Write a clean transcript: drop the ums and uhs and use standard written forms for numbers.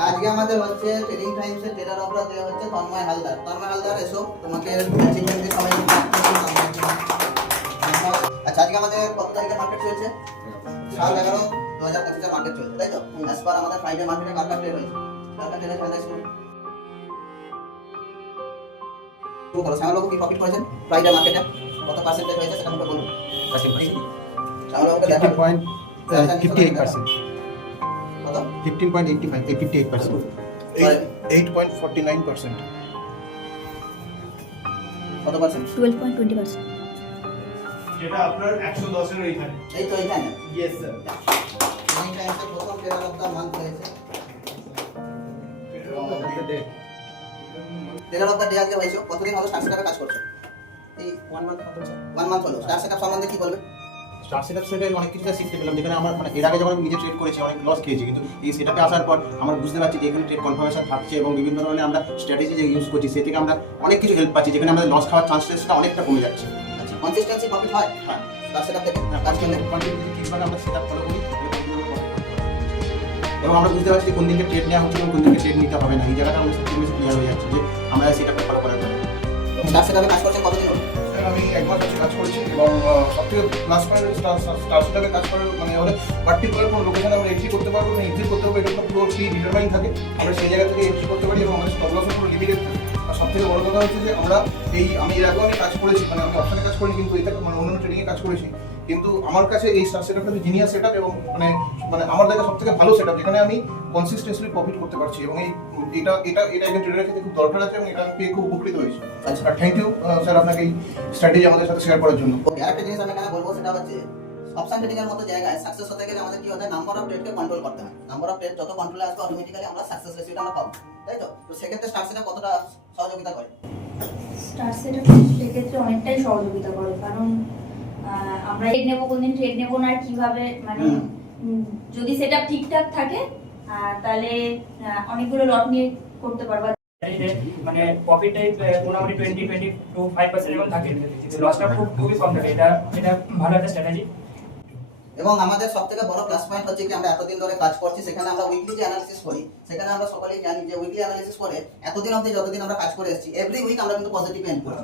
আজকে আমাদের হচ্ছে ট্রেডিং টাইমস এর ট্রেডার অফরা দেওয়া হচ্ছে তন্ময় হালদার। তন্ময় হালদার এসো, তোমাকে অ্যাচিভমেন্ট দিয়ে সবাই আচ্ছা, আজকে আমাদের কত তারিখে মার্কেট চলছে? 7/11/2025 এর মার্কেট চলছে, তাই তো? অ্যাজ পার আমাদের ফ্রাইডে মার্কেটে কার ট্রেড হয়েছে? কার ট্রেডে ফাইনাল শুরু করো। শ্যামলবাবু কি প্রফিট করেছেন ফ্রাইডে মার্কেটে? কত পার্সেন্টেজ হয়েছে সেটা আমাকে বলুন। শ্যামলবাবুকে দেখা 58%. কত? 15.85, 58%. 8.49%. কত পার্সেন্ট? 12.20%. যেটা আপনার 110 এর এইখানে। এই তো এইখানে। Yes sir. ট্রেডিং টাইমস এর প্রথম ট্রেডার অফ দ্য মান্থ হয়েছে। ট্রেডার অফ দ্য ডে আজকে হয়েছে। কতদিন হলো স্টার সেটআপে কাজ করছো? এই 1 month মতো হচ্ছে। 1 মান্থ হলো। স্টার সেটআপ সম্বন্ধে কি বলবে? স্টার সেটআপ সেটে অনেক কিছু শিখতে পেলাম, যেখানে আমার মানে এর আগে যখন আমি নিজে ট্রেড করেছি অনেক লস খেয়েছি, কিন্তু এই সেটআপে আসার পর আমরা বুঝতে পারছি যে এখানে ট্রেড কনফার্মেশন থাকছে এবং বিভিন্ন ধরনের আমরা স্ট্র্যাটেজি যে ইউজ করছি সে থেকে আমরা অনেক কিছু হেল্প পাচ্ছি, যেখানে আমাদের লস খাওয়ার চান্সেসটা অনেকটা কমে যাচ্ছে। আচ্ছা, কনসিস্টেন্সি প্রফিট হয়? হ্যাঁ, স্টার সেটআপ থেকে কাজ করলে কন্টিনিউ ঠিকভাবে আমরা সেটআপ ফলো করি এবং আমরা বুঝতে পারছি কোন দিকে ট্রেড নেওয়া হচ্ছে এবং কোন দিকে ট্রেড নিতে হবে না। এই জায়গাটা আমাদের সত্যি বেশি ক্লিয়ার হয়ে যাচ্ছে যে আমরা সেটআপটা ফলো করার পরে। স্টার সেটআপে কাজ করছেন কতদিন হলো? স্যার আমি 1 মাস কাজ করেছি এবং সবথেকে প্লাস পয়েন্ট স্টার সেটআপে কাজ করার মানে আমাদের পার্টিকুলার কোনো লোকেশনে আমরা এন্ট্রি করতে পারবো না, এক্সিট করতে পারবো, এটা তো পুরো কি ডিটারমাইন থাকে। আমরা সেই জায়গা থেকে এন্ট্রি করতে পারি এবং আমাদের স্টপ লসও পুরো লিমিটেড থাকে। আর সবথেকে বড় কথা হচ্ছে যে আমরা আমি এর আগেও কাজ করেছি, মানে আমি অপশনে কাজ করিনি, কিন্তু এটা মানে অন্যান্য ট্রেডিংয়ে কাজ করেছি, কিন্তু আমার কাছে এই স্টার সেটআপটা জিনিয়াস সেটআপ এবং মানে আমার দেখা সবথেকে ভালো সেটআপ, যেখানে আমি কনসিস্টেন্টলি প্রফিট করতে পারছি এবং এটা একজন ট্রেডারের ক্ষেত্রে খুব দরকার আছে এবং এটা আমি পেয়ে খুব উপকৃত হয়েছি। আচ্ছা, আর থ্যাংক ইউ স্যার আপনাকে এই স্ট্র্যাটেজি আমাদের সাথে শেয়ার করার জন্য। ওকে, আরেকটা জিনিস আমি এখানে বলবো, সেটা হচ্ছে অপশন ট্রেডিং এর মতো জায়গায় সাকসেস হতে গেলে আমাদের কি হতে হয়? নাম্বার অফ ট্রেডকে কন্ট্রোল করতে হয়। নাম্বার অফ ট্রেড যত কন্ট্রোলে আসবে অটোমেটিক্যালি আমরা সাকসেস রেশিওটা আমরা পাবো, তাই তো? তো সেক্ষেত্রে স্টার সেটআপ কতটা সহযোগিতা করে? স্টার সেটআপ সেক্ষেত্রে অনেকটাই সহযোগিতা করে, কারণ আমরা ট্রেড নেবো, কোনদিন ট্রেড নেবো না, আর কিভাবে মানে যদি সেটআপ ঠিকঠাক থাকে তাহলে অনেকগুলো লট নিয়ে করতে পারবা। মানে প্রফিটটাই মোটামুটি 20-25% এরকম থাকে, লসটা খুবই কম থাকে। এটা ভালো একটা স্ট্র্যাটেজি। এবং আমাদের সবথেকে বড় প্লাস পয়েন্ট হচ্ছে কি, আমরা এতদিন ধরে কাজ করছি, সেখানে আমরা উইকলি যে অ্যানালিসিস করি, সেখানে আমরা সকলেই জানি যে উইকলি অ্যানালিসিস করে এতদিন অবধি যতদিন আমরা কাজ করে এসেছি এভরি উইক আমরা কিন্তু পজিটিভ এন্ড করি।